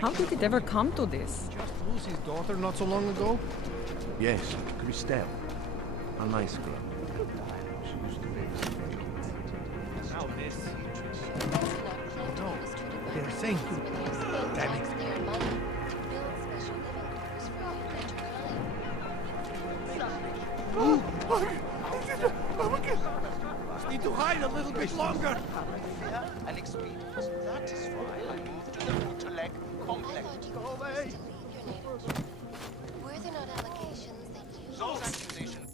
How did it ever come to this? Just lose his daughter not so long ago? Yes, Christelle. A nice girl. She used to babysit my Now this. Oh no, they're saying to... Damn it. Just need to hide a little bit longer. And experience. That is why I moved to the Utulek complex. Go away. Were there not allegations that you... Those accusations.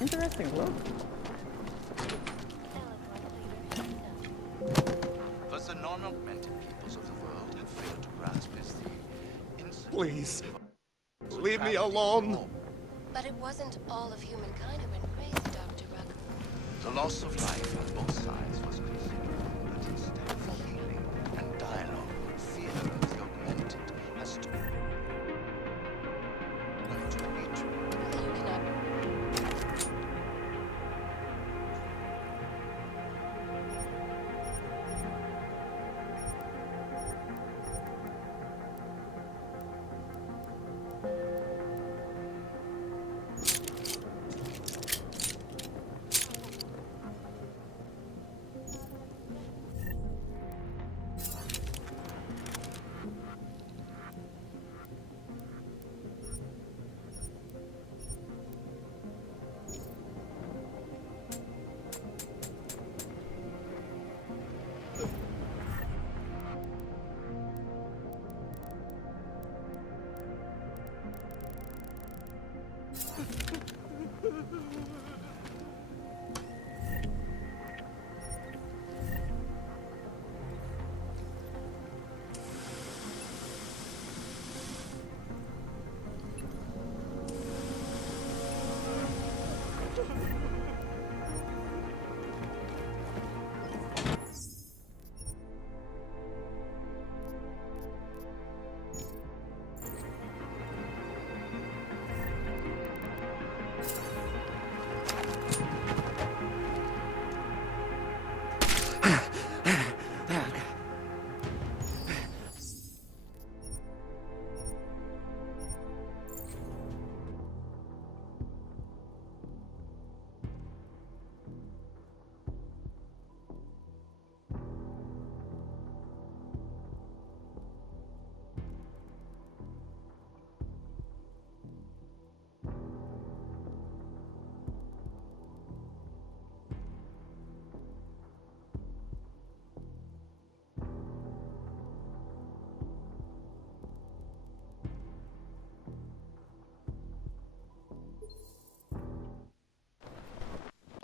Interesting look. But the non-augmented peoples of the world have failed to grasp is the incident. Please, leave me alone. But it wasn't all of humankind who went crazy, Dr. Ruck. The loss of life on both sides was considered, but instead of healing and dialogue, fear of the augmented has to learn to hatred.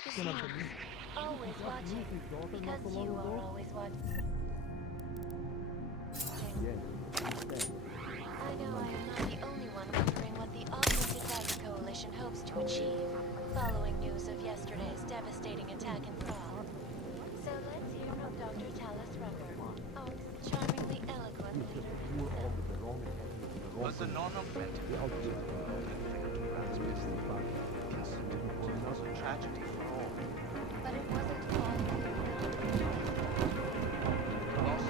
You cannot... Always watching, because you are always watching. I know I am not the only one wondering what the Augmented Life Coalition hopes to achieve, following news of yesterday's devastating attack in Prague. So let's hear from Dr. Talis Rucker, Oak's charmingly eloquent leader. But the non-augmented peoples of the world have failed to grasp is the incident was a tragedy for all. But it wasn't all. The loss of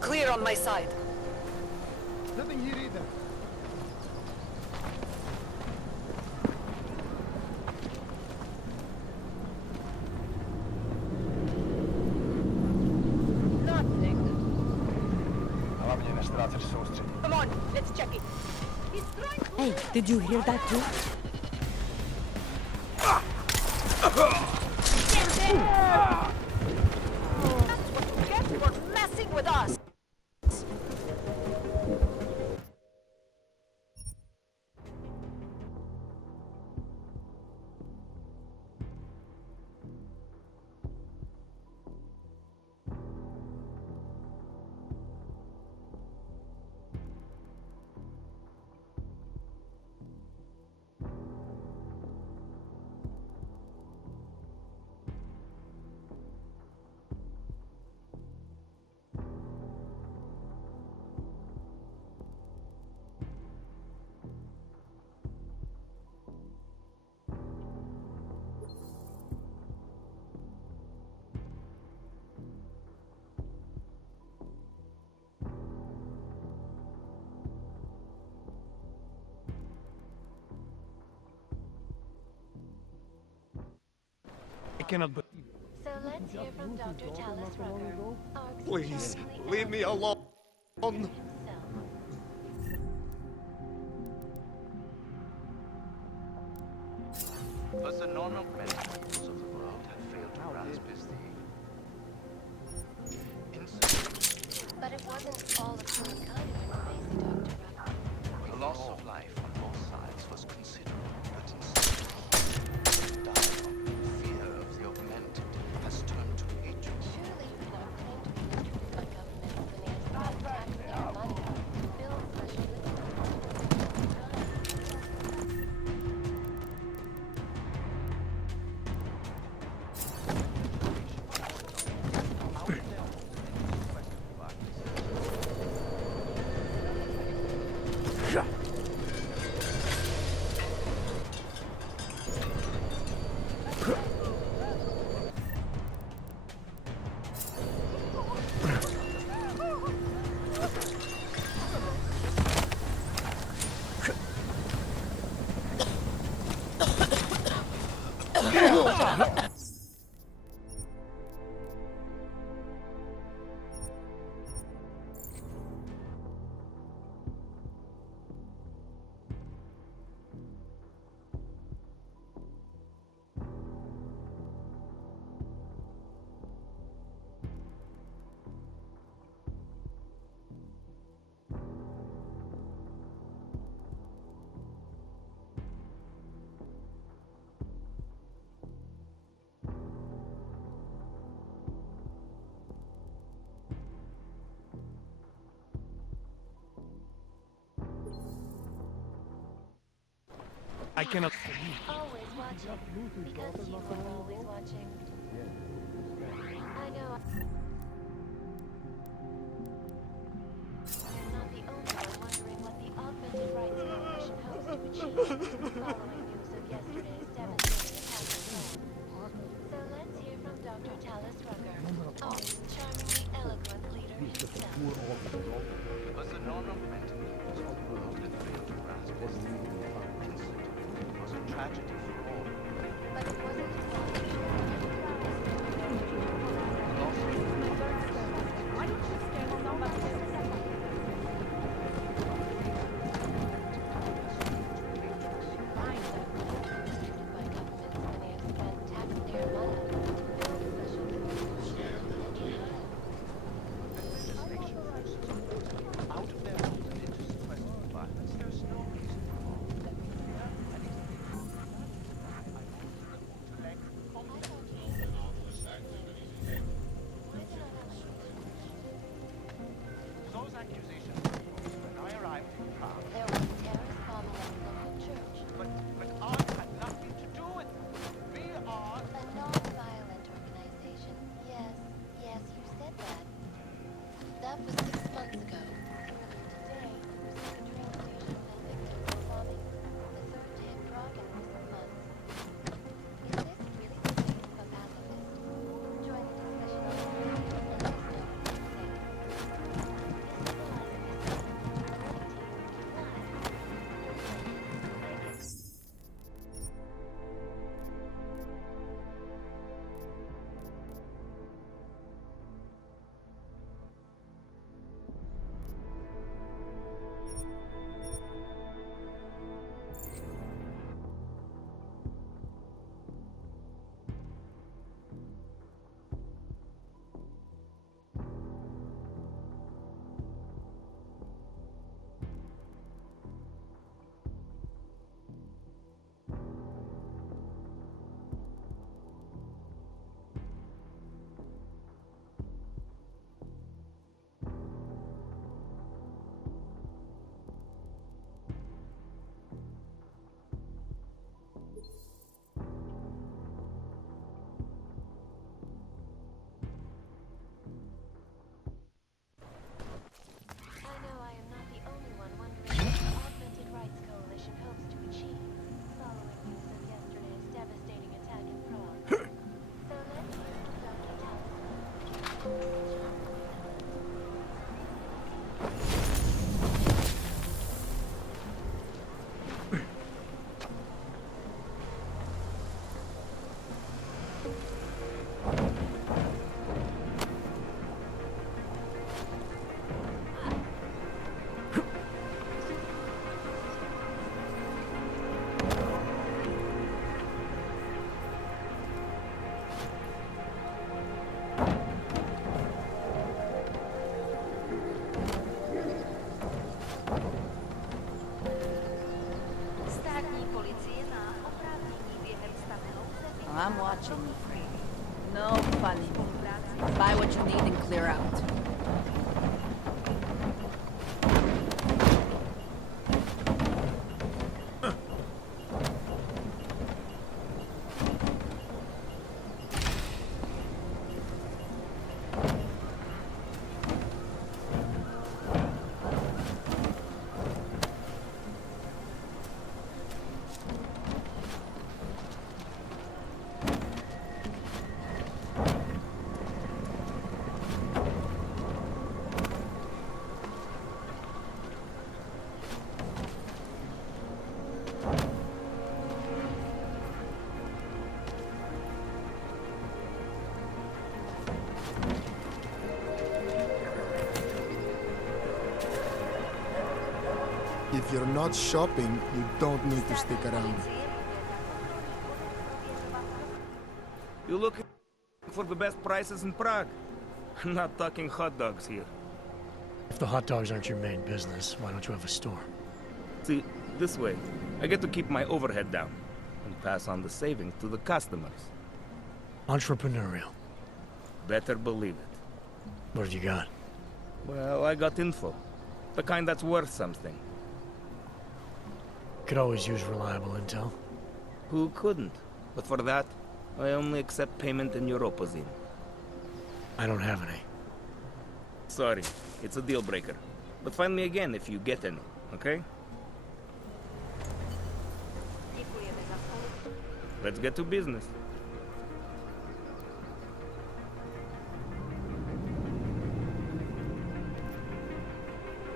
clear on my side. Nothing here either. Nothing. Hlavně nestrácet soustředí. Come on, let's check it. He's trying to... Hey, did you hear that too? That's what you get for messing with us. I cannot believe. So let's hear from Dr. Tallis Rugger. Arc's Please, charmingly leave me elegant alone. himself. But the non-augmented rules of the world have failed to grasp is the incident. But it wasn't all a clean cut in your crazy, Dr. Rugger. The loss of life on both sides was considerable, but instead, dialogue, fear of the augmented, has turned to hatred. Surely you cannot claim to be controlled by government when it has brought taxpayer money to build such a I cannot. always watching. Because you are always watching. I know. I'm not the only one wondering what the Augmented Rights Coalition hopes to achieve following news of yesterday's devastating attack on Rome. So let's hear from Dr. Tallis Rugger, Arc's charmingly eloquent leader himself. But the non-augmented rules of the world have failed to grasp is the incident. It was a tragedy for all. But it wasn't his fault. The loss of Why don't you stand on somebody? By governments when they have spent taxpayer money to build special out of their own religious quest for violence, there's no reason for all. Those accusations, when I arrived in Prague, There was a terrorist bombing at a local church. but ours had nothing to do with it. We are... A non-violent organization. Yes, yes, you said that. That was 6 months ago. Today, we received a train station filled victims of bombing. The third day in Prague in recent months. Is this really the face of a pacifist? Join the discussion on the Státní policie má oprávnění během stavu nouze I'm watching you, Frank. No funny. Buy what you need and clear out. If you're not shopping, you don't need to stick around. You looking for the best prices in Prague? Not talking hot dogs here. If the hot dogs aren't your main business, why don't you have a store? See, this way, I get to keep my overhead down and pass on the savings to the customers. Entrepreneurial. Better believe it. What have you got? Well, I got info. The kind that's worth something. Could always use reliable intel. Who couldn't? But for that, I only accept payment in Europozine. I don't have any. Sorry, it's a deal breaker. But find me again if you get any, okay? Děkujeme za spolupráci. Let's get to business.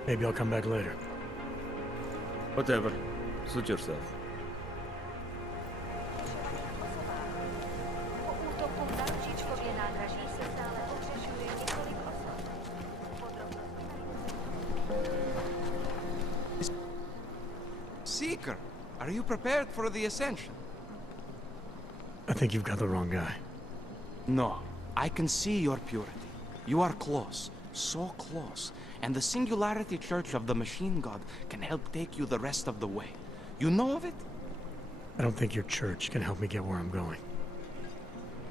Maybe I'll come back later. Whatever. Suit yourself. Po útoku na Ružičkově nádraží se stále ohřešuje několik osob. Podrobnosti najdete. Seeker, are you prepared for the ascension? I think you've got the wrong guy. No, I can see your purity. You are close, so close, and the Singularity Church of the Machine God can help take you the rest of the way. You know of it? I don't think your church can help me get where I'm going.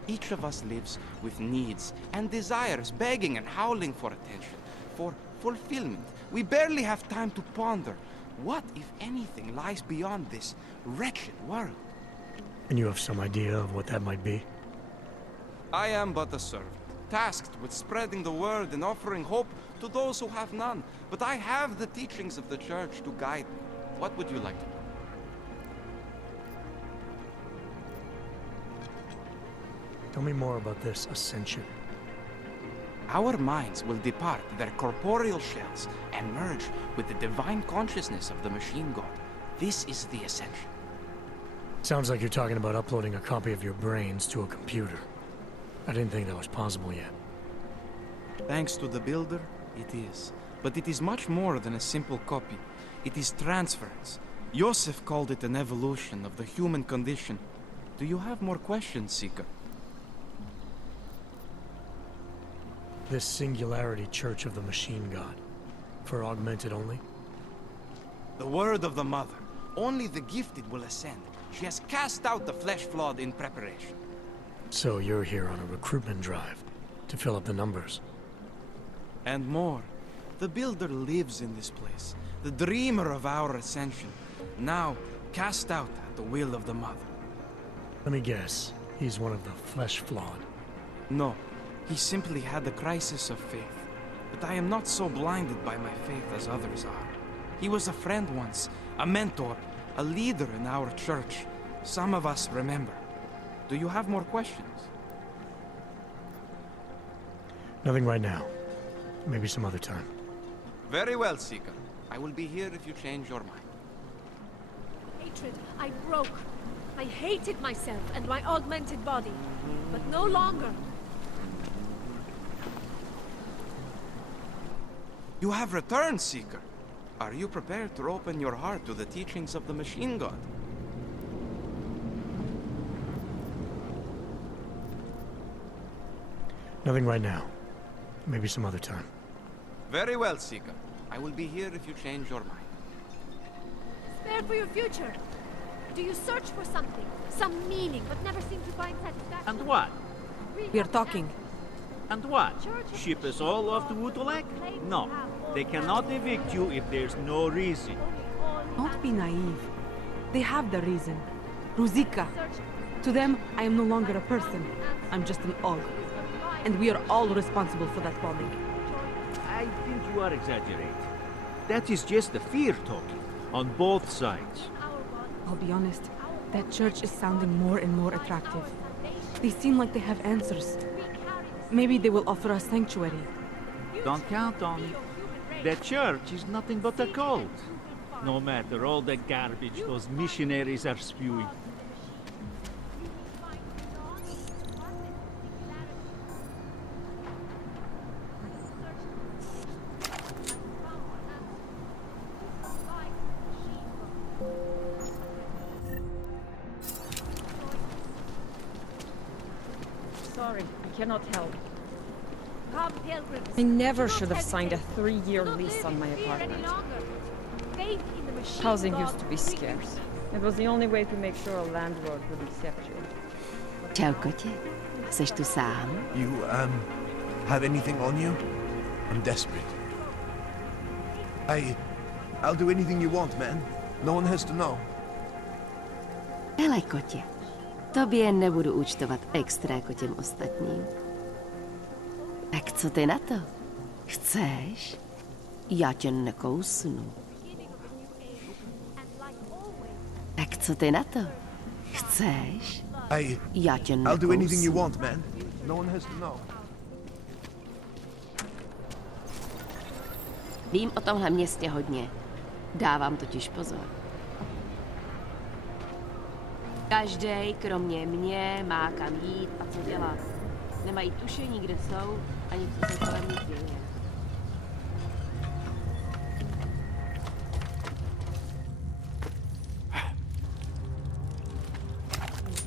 Each of us lives with needs and desires, begging and howling for attention, for fulfillment. We barely have time to ponder what, if anything, lies beyond this wretched world. And you have some idea of what that might be? I am but a servant, tasked with spreading the word and offering hope to those who have none. But I have the teachings of the church to guide me. What would you like to know? Tell me more about this ascension. Our minds will depart their corporeal shells and merge with the divine consciousness of the machine god. This is the ascension. Sounds like you're talking about uploading a copy of your brains to a computer. I didn't think that was possible yet. Thanks to the builder, it is. But it is much more than a simple copy. It is transference. Joseph called it an evolution of the human condition. Do you have more questions, Seeker? This Singularity Church of the Machine God. For augmented only? The word of the Mother. Only the gifted will ascend. She has cast out the flesh-flawed in preparation. So you're here on a recruitment drive to fill up the numbers. And more. The builder lives in this place. The dreamer of our ascension. Now, cast out at the will of the Mother. Let me guess. He's one of the flesh-flawed. No. He simply had a crisis of faith. But I am not so blinded by my faith as others are. He was a friend once, a mentor, a leader in our church. Some of us remember. Do you have more questions? Nothing right now. Maybe some other time. Very well, Seeker. I will be here if you change your mind. Hatred, I broke. I hated myself and my augmented body. But no longer. You have returned, Seeker. Are you prepared to open your heart to the teachings of the Machine God? Nothing right now. Maybe some other time. Very well, Seeker. I will be here if you change your mind. Spare for your future. Do you search for something, some meaning, but never seem to find satisfaction? And what? We are talking. And what? Ship us all off to Utulek? No. They cannot evict you if there's no reason. Don't be naive. They have the reason. Ruzika. To them, I am no longer a person. I'm just an Og. And we are all responsible for that bombing. I think you are exaggerating. That is just the fear talking, on both sides. I'll be honest, that church is sounding more and more attractive. They seem like they have answers. Maybe they will offer us sanctuary. Don't count on it. That church is nothing but a cult. No matter all the garbage those missionaries are spewing. Sorry, I cannot help. Come, pilgrims. I never Do should not have signed a hesitate. 3-year Do not lease live on in my fear any apartment. longer. Faith in the machine Housing God used to be will bring scarce. It was the only way to make sure a landlord would accept you. Čau, kotě. Seš tu sám? You, have anything on you? I'm desperate. I'll do anything you want, man. No one has to know. Hele, kotě. Tobě nebudu účtovat extra jako těm ostatním. Tak co ty na to? Chceš? Já tě nekousnu. Tak co ty na to? Chceš? Já tě nekousnu. I'll do anything you want, man. No one has to know. Vím o tomhle městě hodně. Dávám totiž pozor. Každej, kromě mě, má kam jít a co dělat. Nemají tušení, kde jsou, ani co se kolem nich děje.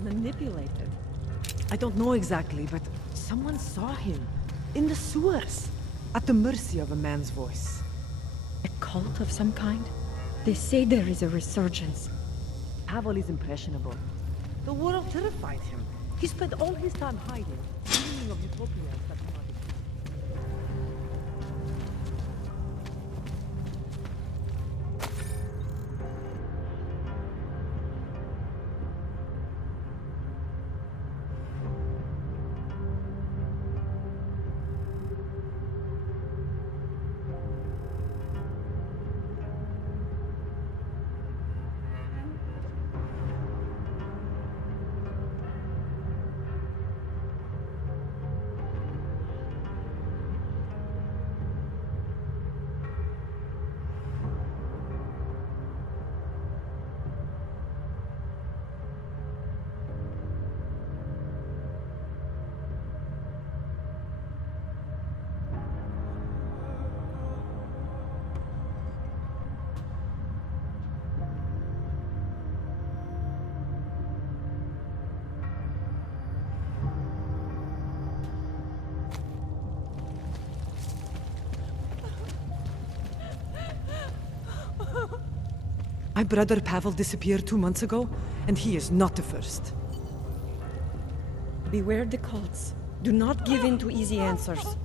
Manipulated. I don't know exactly, but someone saw him. In the sewers. At the mercy of a man's voice. A cult of some kind? They say there is a resurgence. Pavel is impressionable. The world terrified him. He spent all his time hiding, dreaming of utopias that he might. My brother Pavel disappeared 2 months ago, and he is not the first. Beware the cults. Do not give in to easy answers.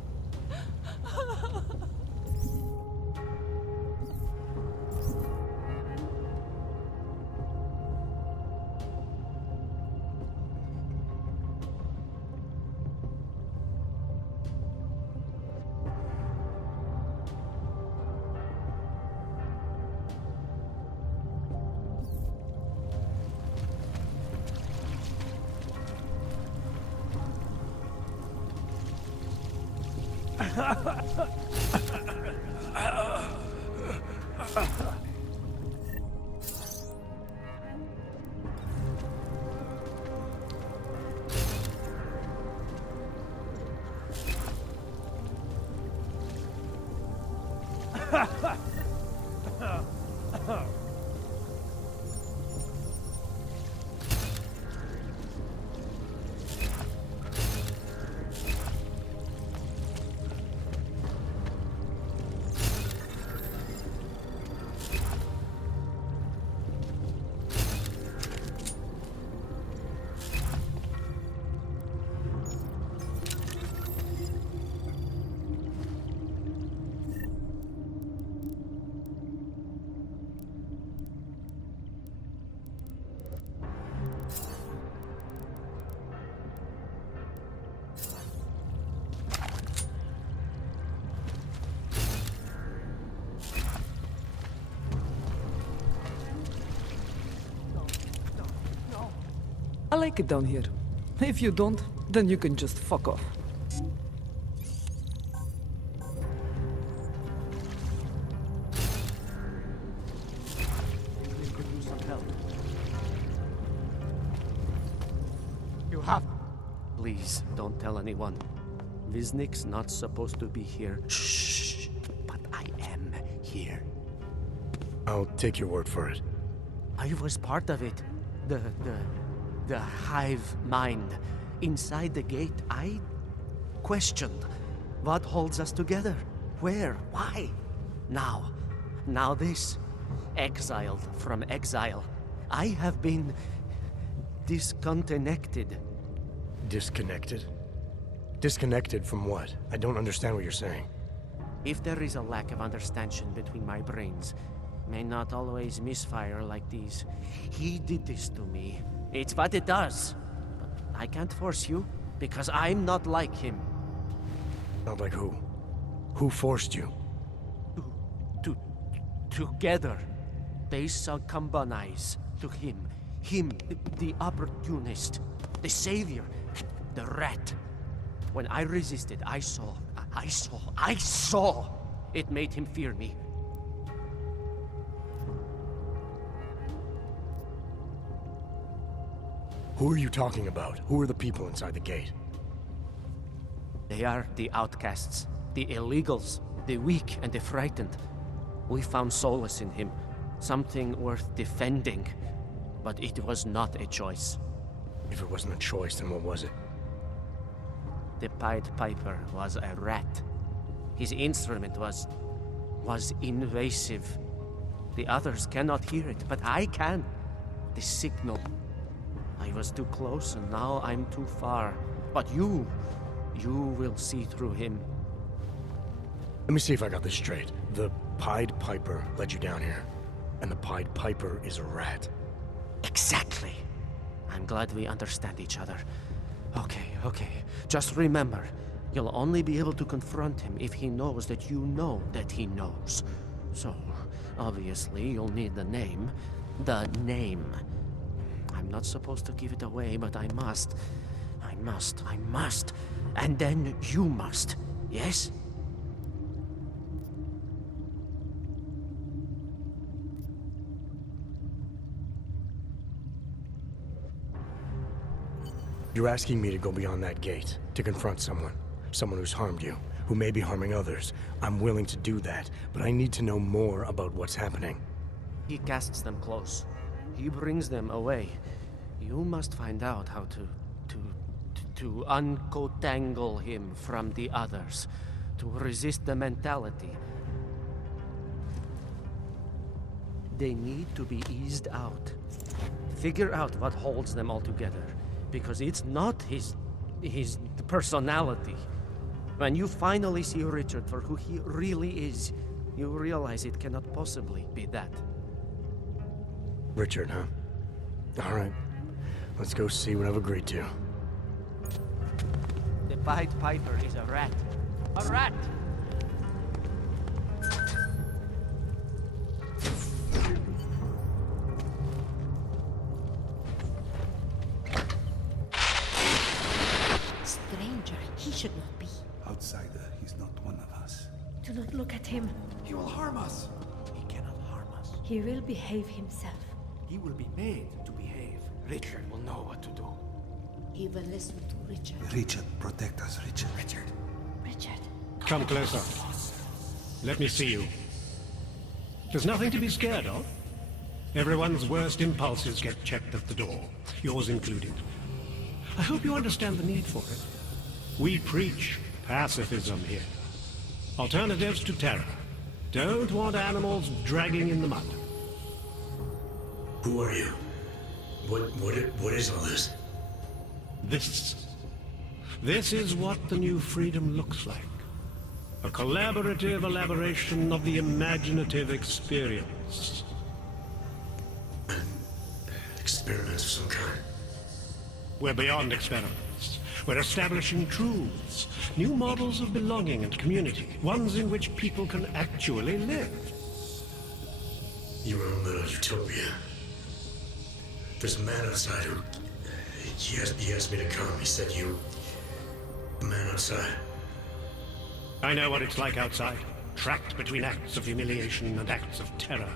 I like it down here. If you don't, then you can just fuck off. We could use some help. You have. Please, don't tell anyone. Viznik's not supposed to be here. Shh. But I am here. I'll take your word for it. I was part of it. The hive mind. Inside the gate, I questioned what holds us together. Where? Why? Now this. Exiled from exile. I have been disconnected. Disconnected? Disconnected from what? I don't understand what you're saying. If there is a lack of understanding between my brains, may not always misfire like these. He did this to me. It's what it does. But I can't force you, because I'm not like him. Not like who? Who forced you? Together, they succumbanize to him. Him, the opportunist, the savior, the rat. When I resisted, I saw. It made him fear me. Who are you talking about? Who are the people inside the gate? They are the outcasts, the illegals, the weak and the frightened. We found solace in him, something worth defending. But it was not a choice. If it wasn't a choice, then what was it? The Pied Piper was a rat. His instrument was invasive. The others cannot hear it, but I can. The signal. I was too close, and now I'm too far. But you will see through him. Let me see if I got this straight. The Pied Piper led you down here, and the Pied Piper is a rat. Exactly. I'm glad we understand each other. Okay. Just remember, you'll only be able to confront him if he knows that you know that he knows. So, obviously, you'll need the name. The name. I'm not supposed to give it away, but I must. And then you must. Yes? You're asking me to go beyond that gate, to confront someone who's harmed you, who may be harming others. I'm willing to do that, but I need to know more about what's happening. He casts them close. He brings them away. You must find out how to uncotangle him from the others, to resist the mentality. They need to be eased out. Figure out what holds them all together, because it's not his personality. When you finally see Richard for who he really is, you realize it cannot possibly be that. Richard, huh? All right. Let's go see what I've agreed to. The Pied Piper is a rat. A rat! Stranger, he should not be. Outsider, he's not one of us. Do not look at him. He will harm us. He cannot harm us. He will behave himself. He will be made to behave. Richard will know what to do. He will listen to Richard. Richard, protect us, Richard. Richard. Come closer. Let me see you. There's nothing to be scared of. Everyone's worst impulses get checked at the door, yours included. I hope you understand the need for it. We preach pacifism here. Alternatives to terror. Don't want animals dragging in the mud. Who are you? What is all this? This is what the new freedom looks like. A collaborative elaboration of the imaginative experience. Experiments of some kind. We're beyond experiments. We're establishing truths, new models of belonging and community, ones in which people can actually live. Your own little utopia. There's a man outside who... He asked me to come. He said you... the man outside. I know what it's like outside. Trapped between acts of humiliation and acts of terror.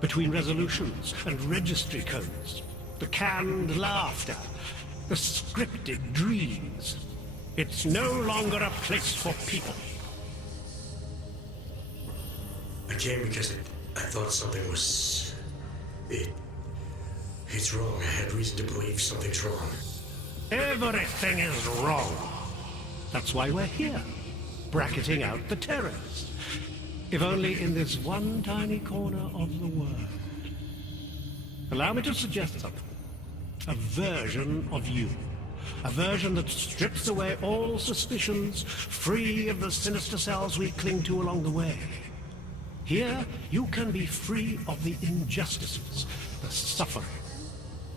Between resolutions and registry codes. The canned laughter. The scripted dreams. It's no longer a place for people. I came because I thought something was... It's wrong. I had reason to believe something's wrong. Everything is wrong. That's why we're here. Bracketing out the terrors. If only in this one tiny corner of the world. Allow me to suggest something. A version of you. A version that strips away all suspicions, free of the sinister cells we cling to along the way. Here, you can be free of the injustices, the suffering,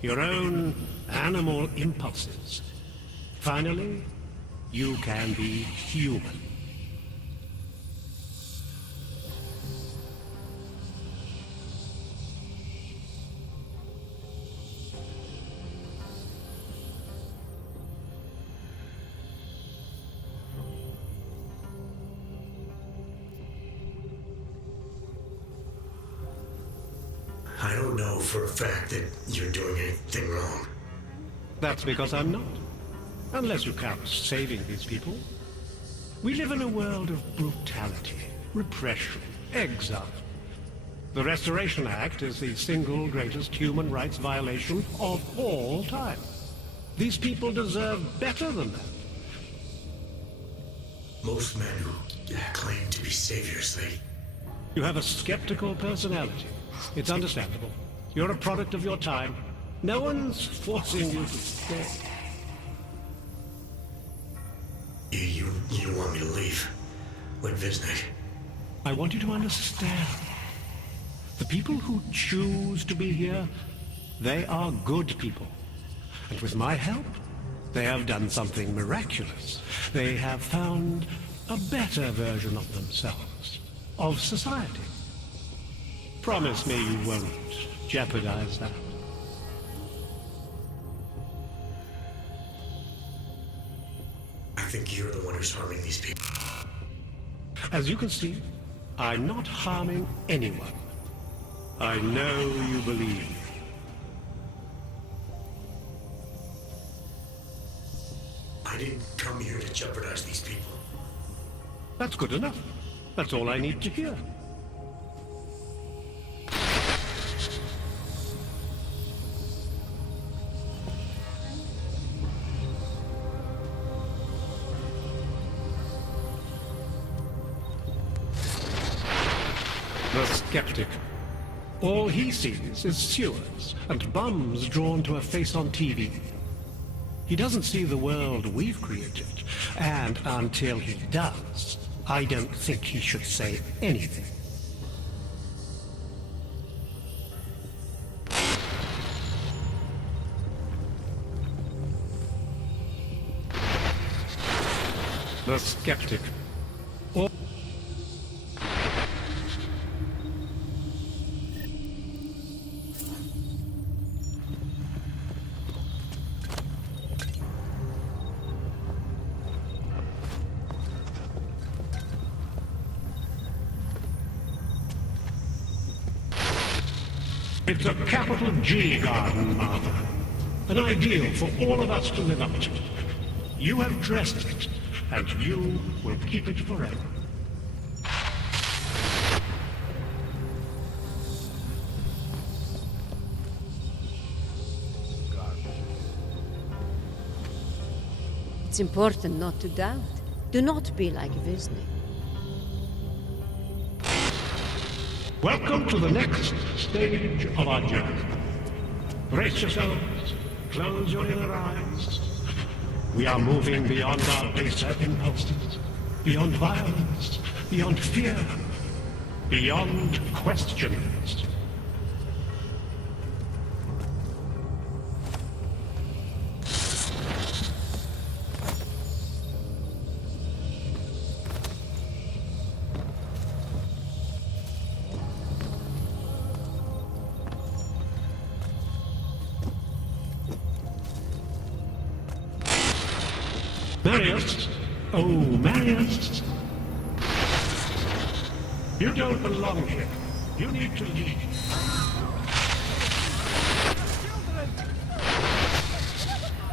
your own animal impulses. Finally, you can be human. I don't know for a fact that you're doing anything wrong. That's because I'm not. Unless you count saving these people. We live in a world of brutality, repression, exile. The Restoration Act is the single greatest human rights violation of all time. These people deserve better than that. Most men who claim to be saviors, You have a skeptical personality. It's understandable. You're a product of your time. No one's forcing you to stay. You want me to leave? Like Visnik? I want you to understand. The people who choose to be here, they are good people. And with my help, they have done something miraculous. They have found a better version of themselves, of society. Promise me you won't jeopardize that. I think you're the one who's harming these people. As you can see, I'm not harming anyone. I know you believe. I didn't come here to jeopardize these people. That's good enough. That's all I need to hear. The skeptic. All he sees is sewers and bums drawn to a face on TV. He doesn't see the world we've created, and until he does, I don't think he should say anything. The skeptic. It's a capital G garden, Martha. An ideal for all of us to live up to. You have dressed it, and you will keep it forever. It's important not to doubt. Do not be like Visnik. Welcome to the next stage of our journey. Brace yourselves, close your inner eyes. We are moving beyond our baser impulses, beyond violence, beyond fear, beyond questions. Marius! Oh, Marius! You don't belong here. You need to leave.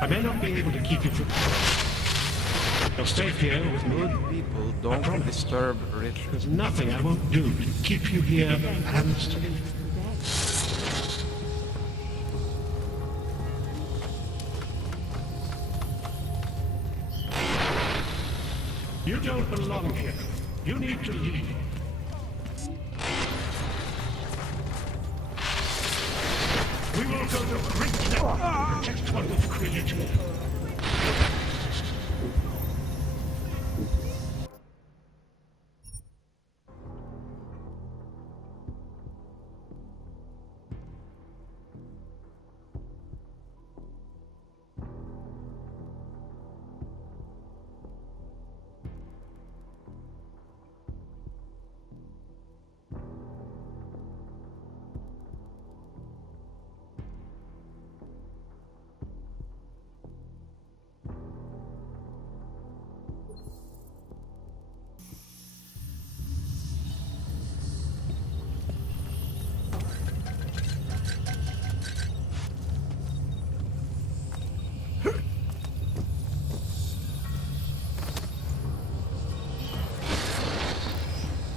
I may not be able to keep you from... You'll stay here with me. Good people don't disturb rich. There's nothing I won't do to keep you here and safe. You don't belong here. You need to leave. We will go to great depth to protect what we've created.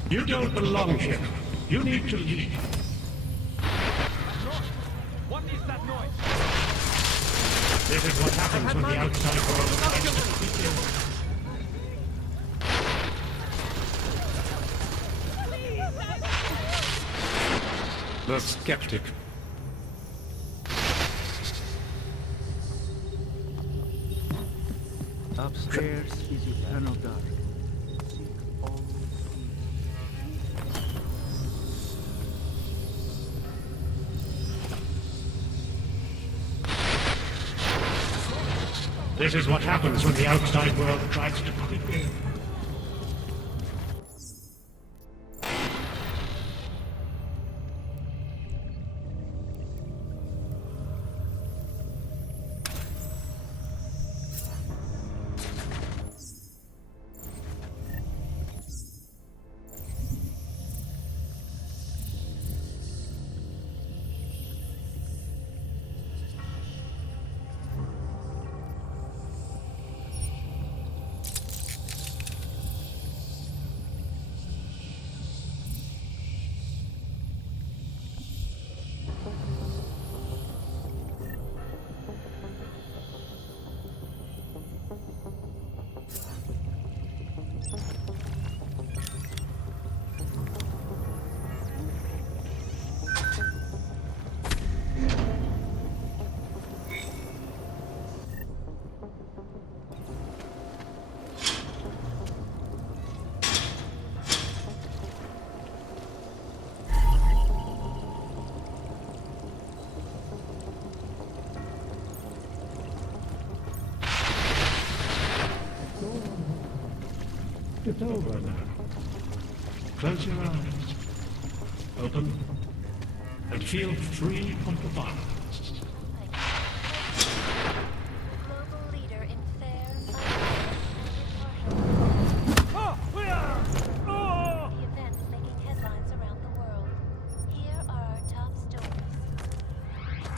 You don't belong here. You need to leave. What is that noise? This is what happens when the outside world tries to defeat you. The skeptic. Upstairs is eternal dark. This is what happens when the outside world tries to defeat you. It's over now. Close your eyes. Open. And feel free of the violence. Global leader in fair, the events making headlines around the world. Here are our top stories.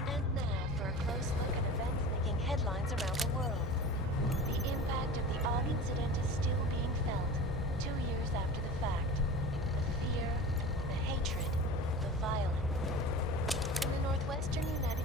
And now for a close look at events making headlines around the world. The impact of the Og incident is still being felt, 2 years after the fact. The fear, the hatred, the violence. In the northwestern United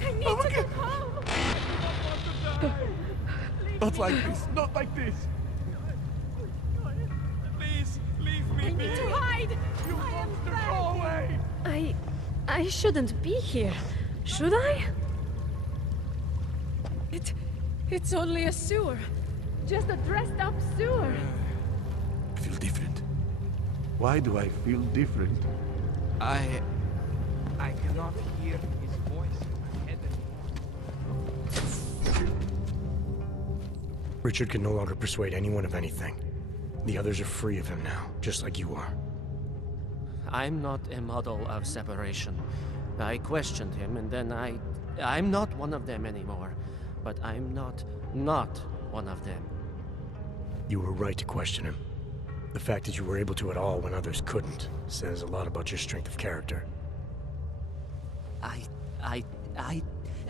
I need to get home! Not like this, not like this. Please, leave me I need to hide! You I am monster, back. go away! I shouldn't be here, should I? It's only a sewer. Just a dressed up sewer. I feel different. Why do I feel different? I cannot hear his voice in my head anymore. Richard can no longer persuade anyone of anything. The others are free of him now, just like you are. I'm not a model of separation. I questioned him, and then I'm not one of them anymore. But I'm not one of them. You were right to question him. The fact that you were able to at all when others couldn't says a lot about your strength of character.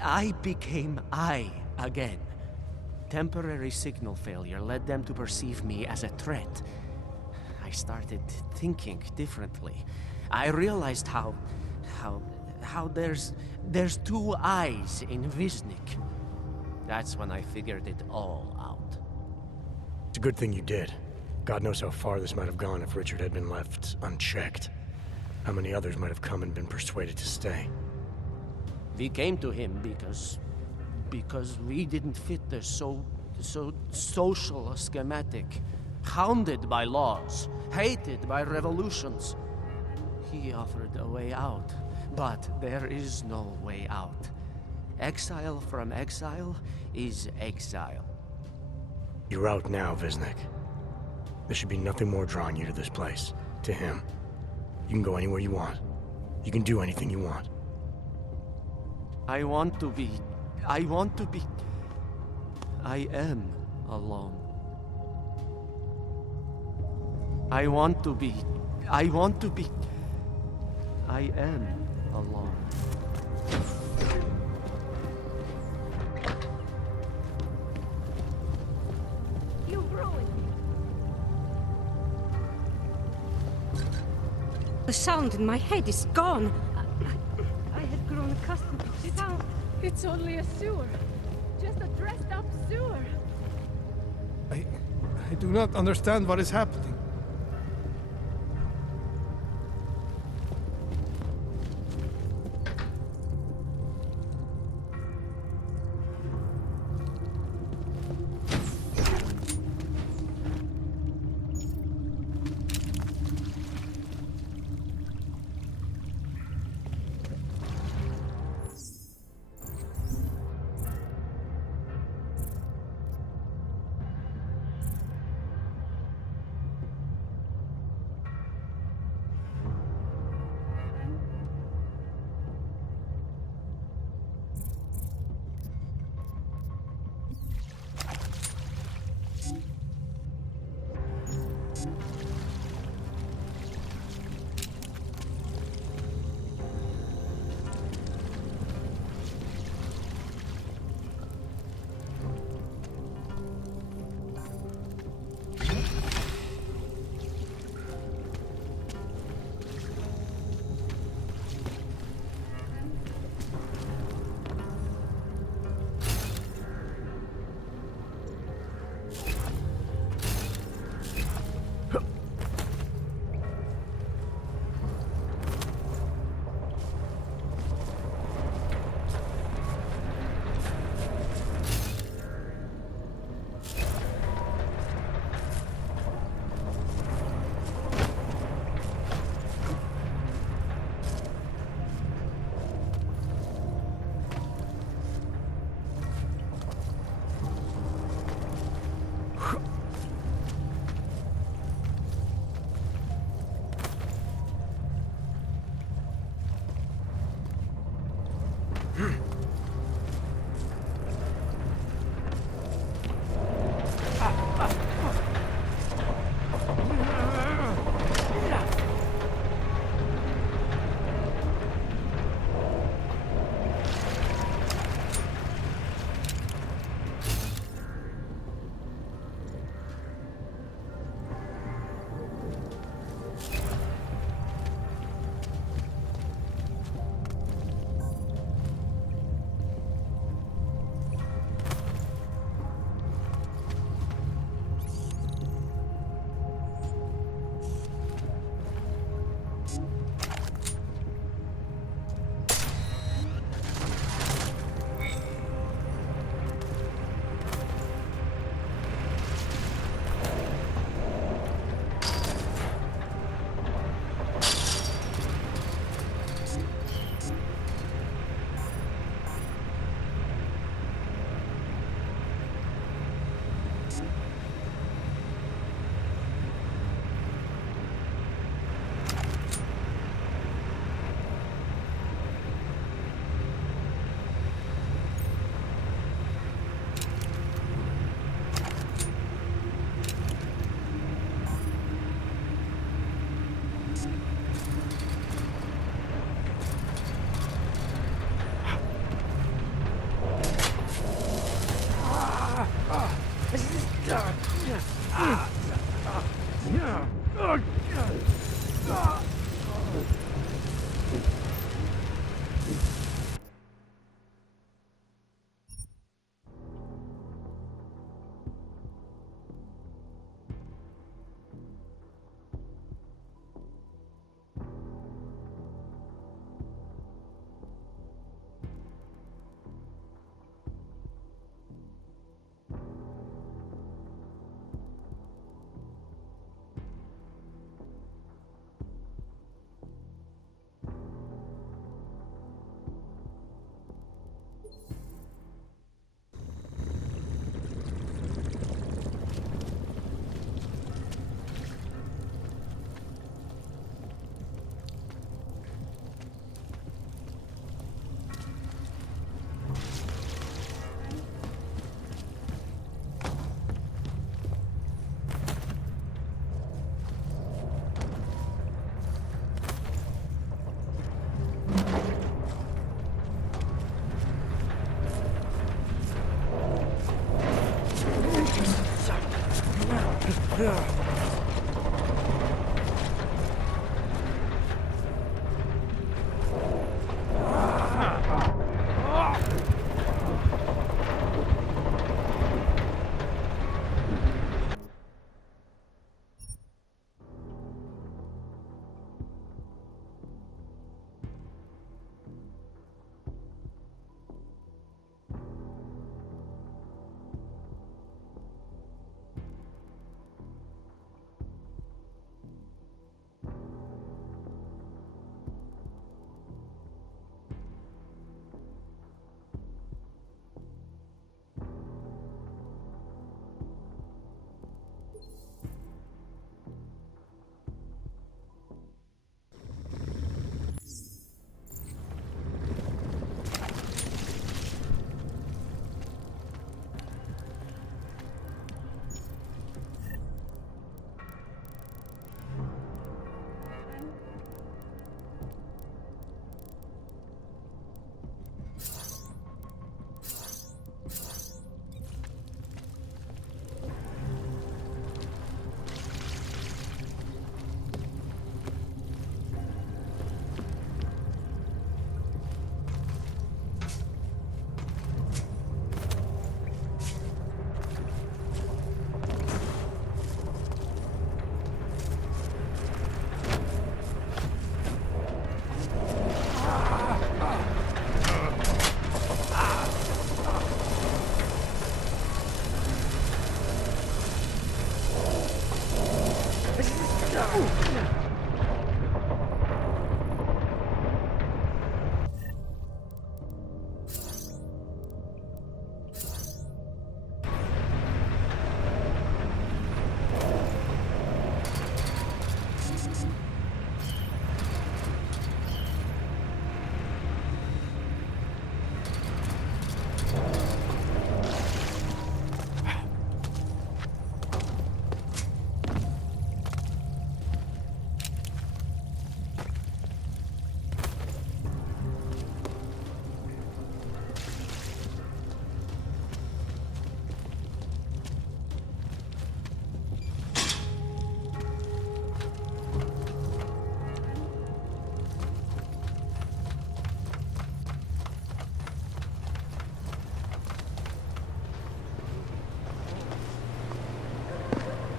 I became I again. Temporary signal failure led them to perceive me as a threat. I started thinking differently. I realized how there's two eyes in Wisnik. That's when I figured it all out. It's a good thing you did. God knows how far this might have gone if Richard had been left unchecked. How many others might have come and been persuaded to stay. We came to him because we didn't fit the so social schematic, hounded by laws, hated by revolutions. He offered a way out, but there is no way out. Exile from exile is exile. You're out now, Wisnik. There should be nothing more drawing you to this place, to him. You can go anywhere you want. You can do anything you want. I want to be... I am alone. I am alone. You've ruined me. The sound in my head is gone. I had grown accustomed to the sound. It's only a sewer. Just a dressed up sewer. I do not understand what is happening.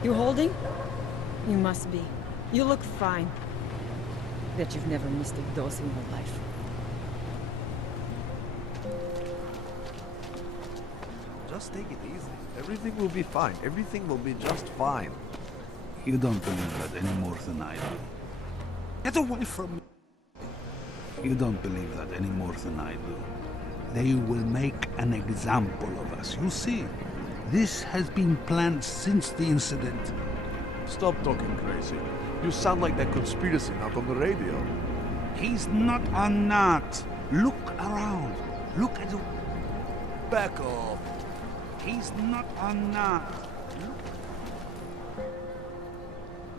You holding? You must be. You look fine. Bet you've never missed a dose in your life. Just take it easy. Everything will be fine. Everything will be just fine. You don't believe that any more than I do. Get away from me! You don't believe that any more than I do. They will make an example of us. You see, this has been planned since the incident. Stop talking crazy. You sound like that conspiracy nut on the radio. He's not a nut. Look around. Look at the... Back off. He's not a nut.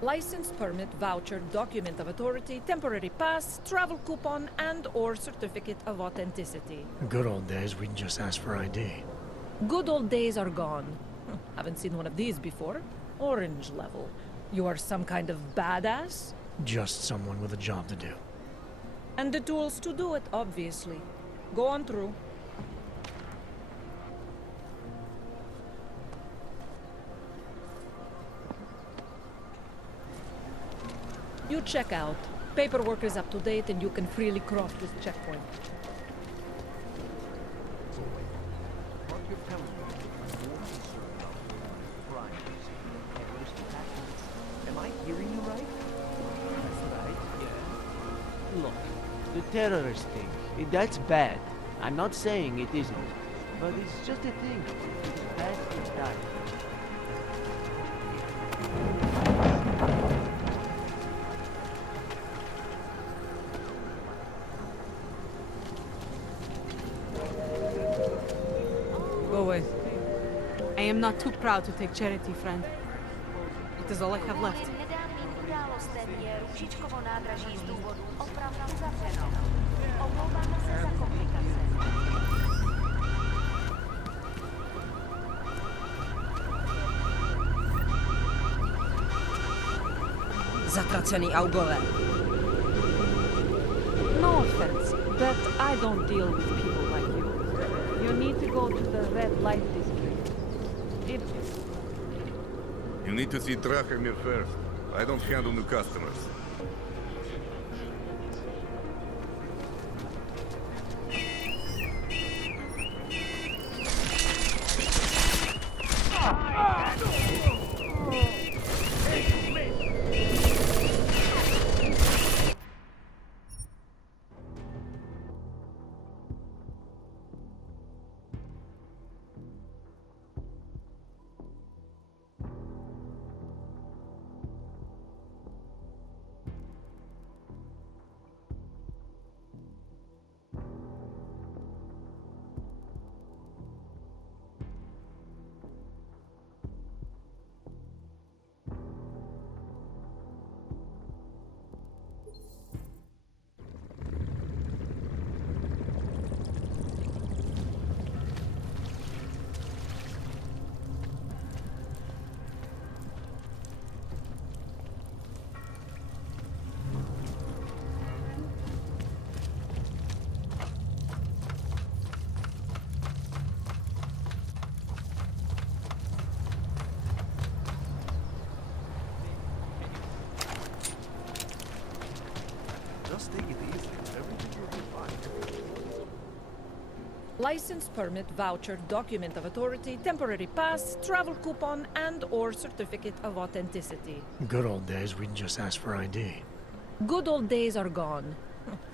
License, permit, voucher, document of authority, temporary pass, travel coupon, and/or certificate of authenticity. Good old days, we'd just ask for ID. Good old days are gone. Haven't seen one of these before. Orange level. You are some kind of badass? Just someone with a job to do. And the tools to do it, obviously. Go on through. You check out. Paperwork is up to date and you can freely cross this checkpoint. Am I hearing you right? That's right, yeah. Look, the terrorist thing, that's bad. I'm not saying it isn't, but it's just a thing. It's past its time. Go away. I am not too proud to take charity, friend. It is all I have left. Nedávným událostem je Růžičkovo nádraží z důvodu oprav uzavřeno. Omlouváme se za komplikace. Zatracený augové. No offense, but I don't deal with people like you. You need to go to the red light district. You need to see Drachemir first. I don't handle new customers. Just take it easy. Everything will be fine. License, permit, voucher, document of authority, temporary pass, travel coupon, and/or certificate of authenticity. Good old days, we'd just ask for ID. Good old days are gone.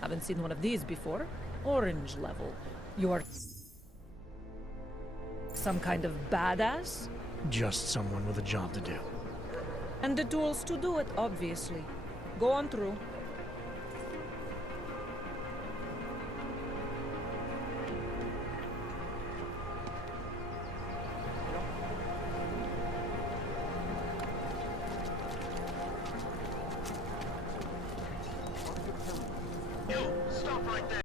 Haven't seen one of these before. Orange level. You're some kind of badass? Just someone with a job to do. And the tools to do it, obviously. Go on through.